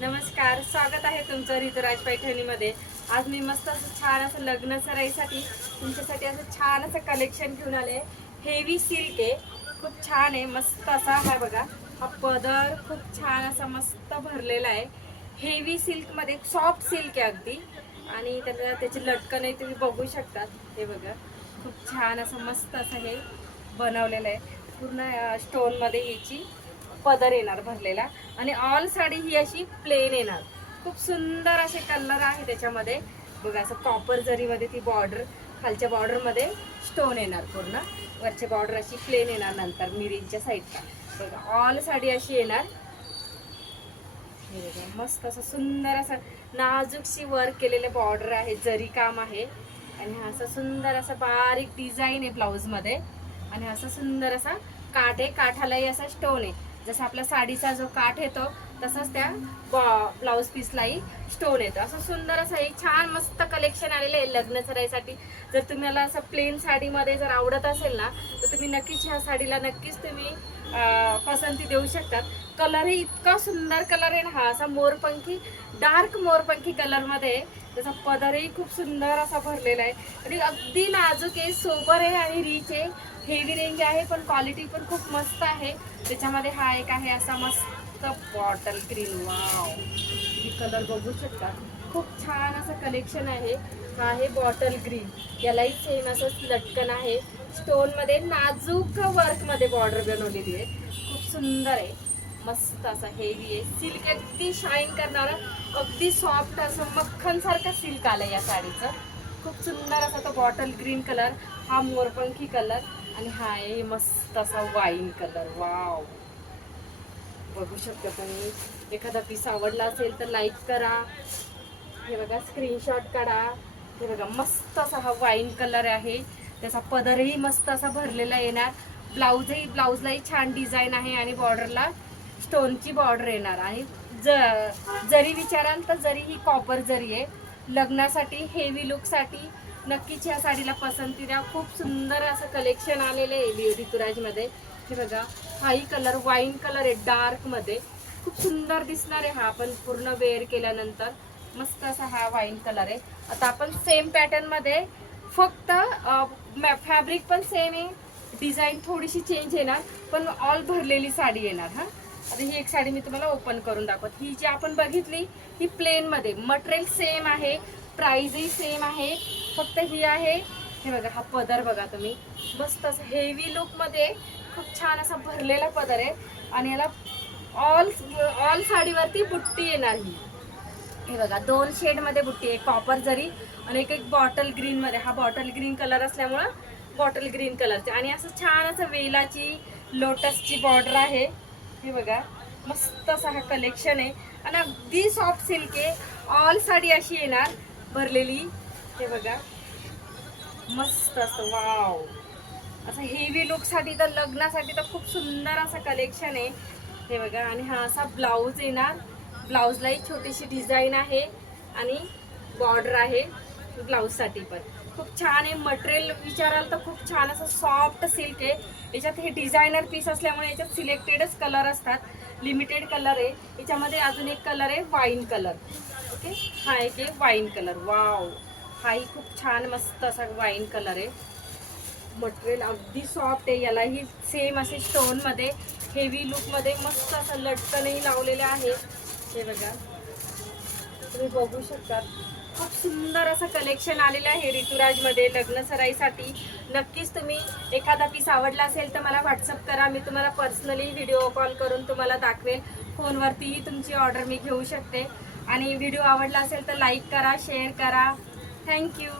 नमस्कार, स्वागत आहे तुमचं ऋतुराज पैठणीमध्ये। आज मी मस्त असं छान असं लग्न सराईसाठी तुमच्यासाठी असं छान असं कलेक्शन घेऊन आले। हेवी सिल्क आहे, खूप छान आहे, मस्त असा हा बघा, हा पदर खूप छान असा मस्त भरलेला आहे। हेवी सिल्कमध्ये सॉफ्ट सिल्क आहे अगदी, आणि त्याची लटकन आहे तुम्ही बघू शकतात। हे बघा, खूप छान असं मस्त असं हे बनवलेलं आहे। पूर्ण स्टोनमध्ये याची पदर येणार भरलेला, आणि ऑल साडी ही अशी प्लेन येणार। खूप सुंदर असे कलर आहे त्याच्यामध्ये बघा, असं कॉपर जरीमध्ये ती बॉर्डर, खालच्या बॉर्डर मध्ये स्टोन येणार, पूर्ण वरची बॉर्डर अशी प्लेन येणार। नंतर मिरींच्या साईडला बघा ऑल साडी अशी येणार। हे बघा, मस्त असं सुंदर असं नाजूकशी वर्क केलेले बॉर्डर आहे, जरी काम आहे, आणि हा असा सुंदर असा बारीक डिझाईन आहे ब्लाऊज मध्ये, आणि असा सुंदर असा काठ आहे, काठालाही असा स्टोन आहे। जसा आपला साडीचा जो काठ येतो तसाच त्या ब्लाऊज पीसलाही स्टोन येतो। असं सुंदर असं एक छान मस्त कलेक्शन आलेलं आहे लग्न सराईसाठी। जर तुम्हाला असं प्लेन साडीमध्ये जर आवडत असेल ना, तर तुम्ही नक्कीच ह्या साडीला नक्कीच तुम्ही पसंती देऊ शकतात। कलरही इतका सुंदर कलर आहे ना, हा असा मोरपंखी, डार्क मोरपंखी कलर मध्ये। त्याचा पदरही खूप सुंदर असा भरलेला आहे, आणि अगदी नाजूक आहे, सोबर आहे, आणि रिच आहे। हेवी रेंज आहे, पण क्वालिटी पण खूप मस्त आहे। त्याच्यामध्ये हा एक आहे असा मस्त बॉटल ग्रीन, वाव, ही कलर बघू शकता, खूप छान असं कलेक्शन आहे। हा आहे बॉटल ग्रीन, यालाही सेम असंच लटकन आहे, स्टोन मध्ये नाजूक वर्क मध्ये बॉर्डर बनवलेली आहे। खूप सुंदर आहे, मस्त असं हेवी आहे, सिल्क अगदी शाईन करणार, अगदी सॉफ्ट असं मक्खन सारखं सिल्क आलं या साडीचं। खूप सुंदर असा तो बॉटल ग्रीन कलर, हा मोरपंखी कलर, आणि हा आहे मस्त असा वाईन कलर, वाव, बघू शकता तुम्ही। एखादा पीस आवडला असेल तर लाईक करा, हे बघा स्क्रीनशॉट काढा। हे बघा, मस्त असा हा वाईन कलर आहे, त्याचा पदरही मस्त असा भरलेला येणार। ब्लाऊजलाही छान डिझाईन आहे, आणि बॉर्डरला स्टोनची बॉर्डर येणार, आणि जरी विचाराल तर जरी ही कॉपर जरी आहे। लग्नासाठी हेवी लुकसाठी नक्कीच या साडीला पसंती द्या। खूप सुंदर असं कलेक्शन आलेलं आहे ऋतुराज मध्ये। हे बघा, हाही कलर वाईन कलर आहे, डार्क मध्ये, खूप सुंदर दिसणार आहे हा आपण पूर्ण वेअर केल्यानंतर। मस्त असा हा वाईन कलर आहे। आता आपण सेम पॅटर्न मध्ये, फक्त फॅब्रिक पण सेम आहे, डिझाईन थोडीशी चेंज येणार, पण ऑल भरलेली साडी येणार। हा, आता ही एक साडी मी तुम्हाला ओपन करून दाखवत। ही जी आपण बघितली ही प्लेन मध्ये, मटेरियल सेम आहे, प्राइसही सेम आहे, फक्त ही आहे। हे बघा, हा पदर बघा तुम्ही, मस्त असं हेवी लुक मध्ये खूप छान असा भरलेला पदर आहे, आणि याला ऑल ऑल साडीवरती बुट्टी येणार ही। हे बघा, दोन शेड मध्ये बुट्टी आहे, कॉपर जरी आणि एक बॉटल ग्रीन मध्ये। हा बॉटल ग्रीन कलर असल्यामुळं बॉटल ग्रीन कलरचे, आणि असं छान असं वेलाची लोटसची बॉर्डर आहे। हे बघा, मस्त असा हा कलेक्शन आहे, आणि अगदी सॉफ्ट सिल्क आहे, ऑल साडी अशी येणार भरलेली। हे बघा, मस्त असं वाव, असं हेवी लुक साठी तर लग्नासाठी तर खूप सुंदर असं कलेक्शन आहे। हे बघा, आणि हा असा ब्लाऊज येणार, ब्लाऊजलाही छोटीशी डिझाईन आहे, आणि बॉर्डर आहे ब्लाऊज साठी पण। खूप छान आहे, मटेरियल विचाराल तर खूप छान असं सॉफ्ट सिल्क आहे। याच्यात हे डिझायनर पीस असल्यामुळे याच्यात सिलेक्टेडच कलर असतात, लिमिटेड कलर आहे याच्यामध्ये। अजून एक कलर आहे वाईन कलर, ओके, हा एक आहे वाईन कलर, वाव, हाही खूप छान मस्त असा वाईन कलर आहे। मटेरियल अगदी सॉफ्ट आहे, यालाही सेम असे स्टोन मध्ये हेवी लुक मध्ये मस्त असं लटकनही लावलेलं आहे। हे बघा, तुम्ही बघू शकता, खूप सुंदर असं कलेक्शन आलेलं आहे ऋतुराज मध्ये लग्न सराईसाठी। नक्कीच तुम्ही, एखादा पीस आवडला असेल तर मला व्हॉट्सअप करा, मी तुम्हाला पर्सनली व्हिडिओ कॉल करून तुम्हाला दाखवेल। फोनवरतीही तुमची ऑर्डर मी घेऊ शकते, आणि व्हिडिओ आवडला असेल तर लाईक करा, शेअर करा। थँक्यू।